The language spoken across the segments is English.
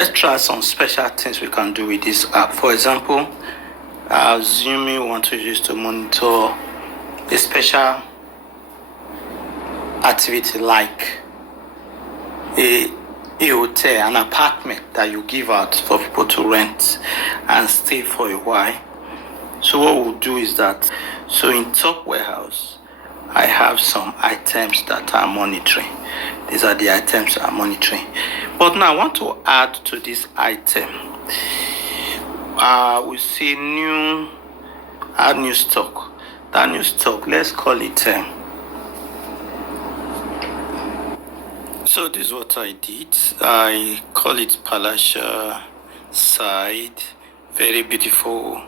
Let's try some special things we can do with this app. For example, assuming you want to use to monitor a special activity like a hotel, an apartment that you give out for people to rent and stay for a while. So what we'll do is that, so in top warehouse, I have some items that I'm monitoring. These are the items I'm monitoring. But now I want to add to this item. We see add new stock. That new stock, let's call it. So this is what I did. I call it Palatial Side. Very beautiful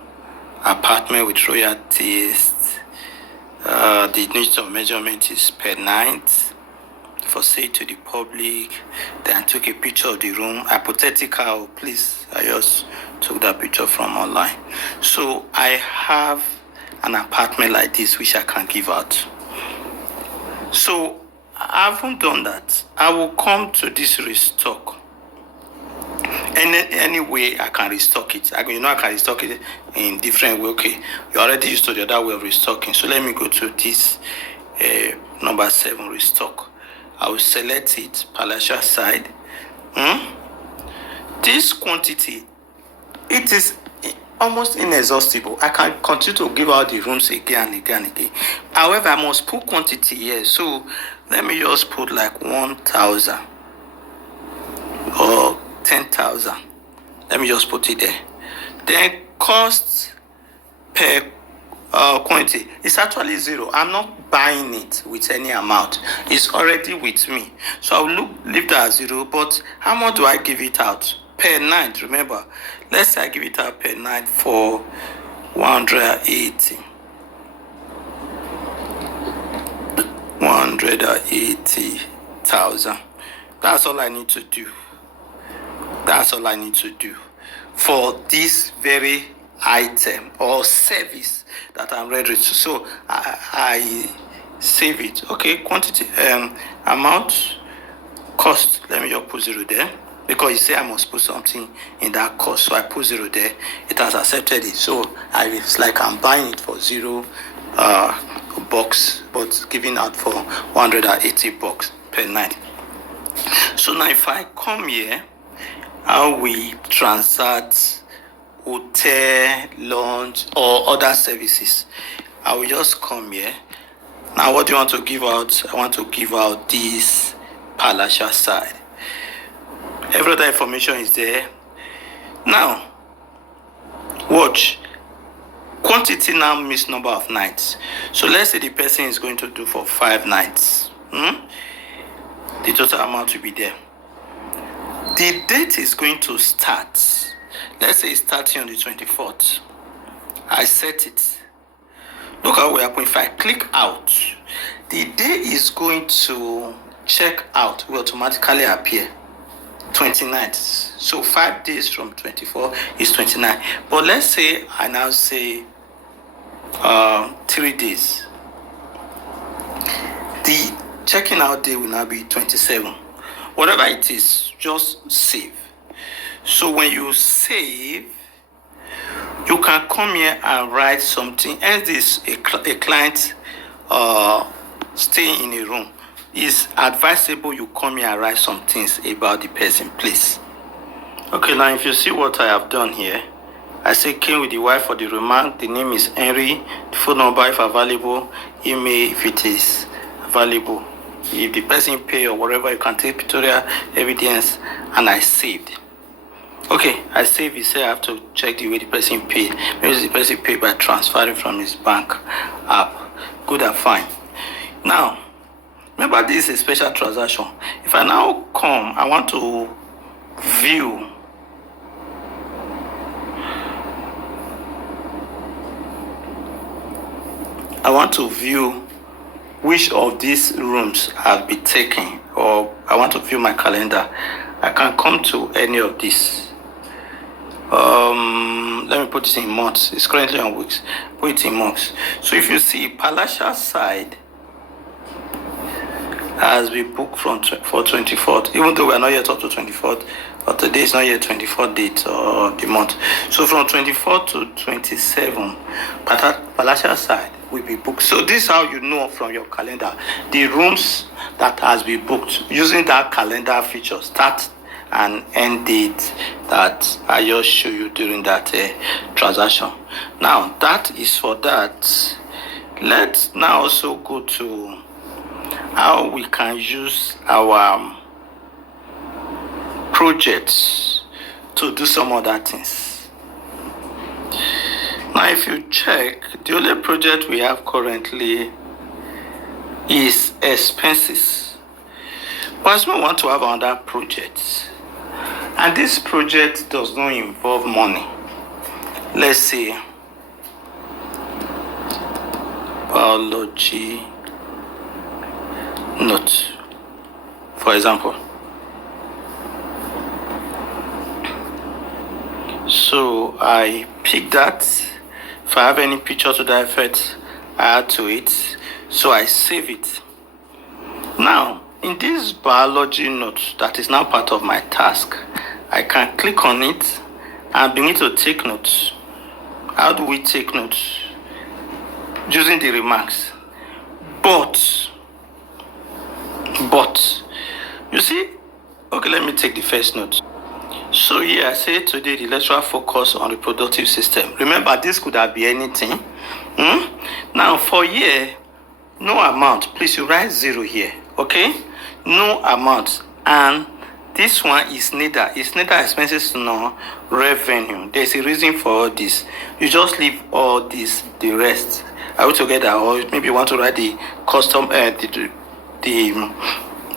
apartment with royal taste. The unit of measurement is per night for sale to the public. Then I took a picture of the room. Hypothetical, please. I just took that picture from online. So I have an apartment like this which I can give out. So I haven't done that. I will come to this restock. Any way I can restock it. I can restock it in different way. Okay, you're already used to the other way of restocking. So let me go to this number 7 restock. I will select it, Palatial Side. This quantity, it is almost inexhaustible. I can continue to give out the rooms again and again and again. However, I must put quantity here. So let me just put like 1,000 or 10,000. Let me just put it there. Then cost per quantity, it's actually 0. I'm not buying it with any amount. It's already with me. So I'll leave that as 0. But how much do I give it out? Per night, remember. Let's say I give it out per night for 180. 180,000. That's all I need to do. That's all I need to do for this very item or service that I'm ready to. So I save it. Okay, quantity, amount, cost. Let me just put 0 there because you say I must put something in that cost. So I put 0 there. It has accepted it. So it's like I'm buying it for 0 bucks, but giving out for 180 bucks per night. So now if I come here, how we transact hotel, lounge, or other services. I will just come here. Now, what do you want to give out? I want to give out this Palatial Side. Every other information is there. Now, watch. Quantity now means number of nights. So let's say the person is going to do for 5 nights. The total amount will be there. The date is going to start. Let's say it's starting on the 24th. I set it. Look at what will happen if I click out. The day is going to check out will automatically appear. 29th. So 5 days from 24 is 29. But let's say I now say 3 days. The checking out day will now be 27. Whatever it is, just save. So when you save, you can come here and write something. And this a client staying in a room. It's advisable you come here and write some things about the person, please. Okay, now if you see what I have done here, I say came with the wife for the remark. The name is Henry. The phone number if available. Email if it is available. If the person pay or whatever, you can take pictorial evidence, and I saved. Okay, I saved. You say I have to check the way the person paid. Maybe the person paid by transferring from his bank app. Good and fine. Now, remember this is a special transaction. If I now come, I want to view. I want to view which of these rooms have been taken, or I want to view my calendar. I can come to any of these. Let me put it in months. It's currently on weeks. Put it in months. So if you see, Palatial Side has been booked for 24th, even though we are not yet up to 24th. But today is not yet 24 date or the month. So from 24 to 27, Palasha side will be booked. So this is how you know from your calendar the rooms that has been booked using that calendar feature, start and end date that I just show you during that transaction. Now that is for that. Let's now also go to how we can use our projects to do some other things. Now if you check, the only project we have currently is expenses, but we want to have another project, and this project does not involve money. Let's say biology note, for example. So I pick that. If I have any picture to that effect, I add to it. So I save it. Now, in this biology note that is now part of my task, I can click on it and begin to take notes. How do we take notes? Using the remarks. But, you see, okay, let me take the first note. So here I say today the lecturer focus on reproductive system. Remember, this could have been anything. Now for here, no amount. Please, you write 0 here. Okay? No amount. And this one is neither. It's neither expenses nor revenue. There's a reason for all this. You just leave all this, the rest. Are we together? Or maybe you want to write the custom,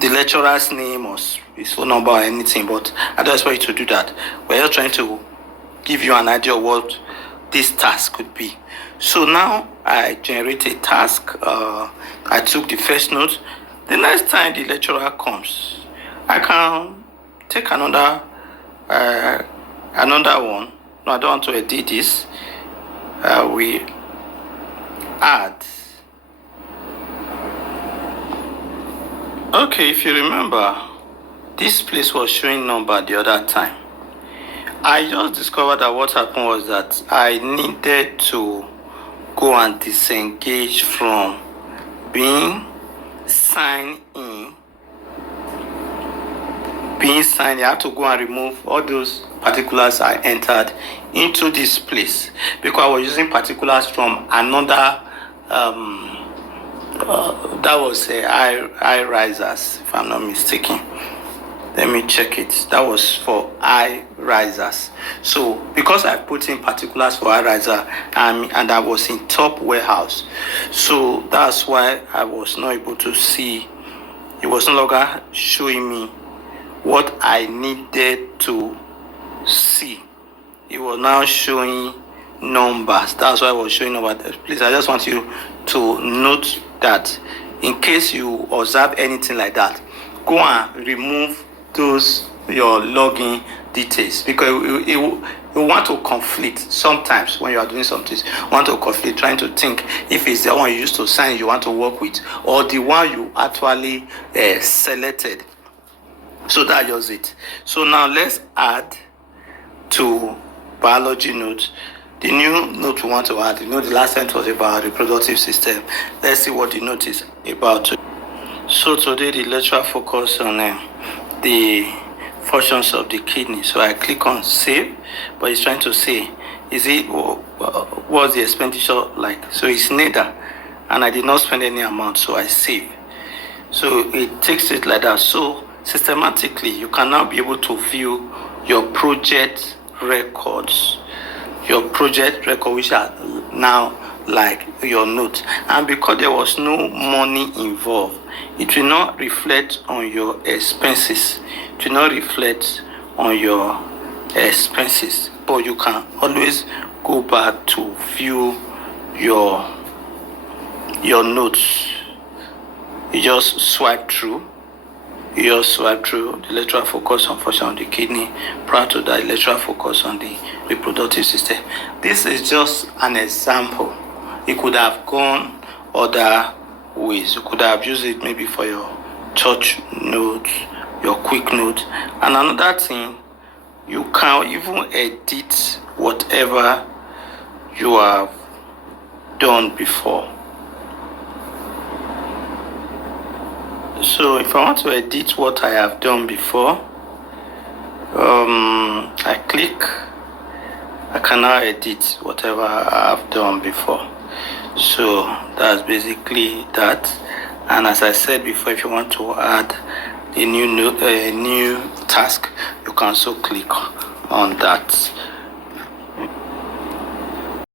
the lecturer's name or his phone number or anything, but I don't expect you to do that. We're just trying to give you an idea of what this task could be. So now I generate a task. I took the first note. The next time the lecturer comes, I can take another one. No, I don't want to edit this. We add. Okay, if you remember, this place was showing number the other time. I just discovered that what happened was that I needed to go and disengage from being signed in. I have to go and remove all those particulars I entered into this place because I was using particulars from another that was eye risers, if I'm not mistaken. Let me check it. That was for eye risers. So because I put in particulars for eye riser and I was in top warehouse, so that's why I was not able to see. It was no longer showing me what I needed to see. It was now showing numbers. That's why I was showing numbers. Please, I just want you to note that in case you observe anything like that, go and remove those your login details because you want to conflict sometimes when you are doing something. You want to conflict, trying to think if it's the one you used to sign you want to work with or the one you actually selected. So that's just it. So now let's add to biology note. The new note we want to add, the last sentence was about reproductive system. Let's see what the note is about. So today the lecturer focus on the functions of the kidney. So I click on save, but it's trying to say, is it what's the expenditure like? So it's neither, and I did not spend any amount, so I save. So it takes it like that. So systematically, you can now be able to view your project records. Your project record, which are now like your notes, and because there was no money involved, it will not reflect on your expenses. It will not reflect on your expenses, but you can always go back to view your notes. You just swipe through. The lecturer focus on function of the kidney. Prior to that, the lecturer focus on the reproductive system. This is just an example. You could have gone other ways. You could have used it maybe for your church notes, your quick notes. And another thing, You can even edit whatever you have done before. So if I want to edit what I have done before, I click. I can now edit whatever I have done before. So that's basically that. And as I said before, if you want to add a new task, you can also click on that.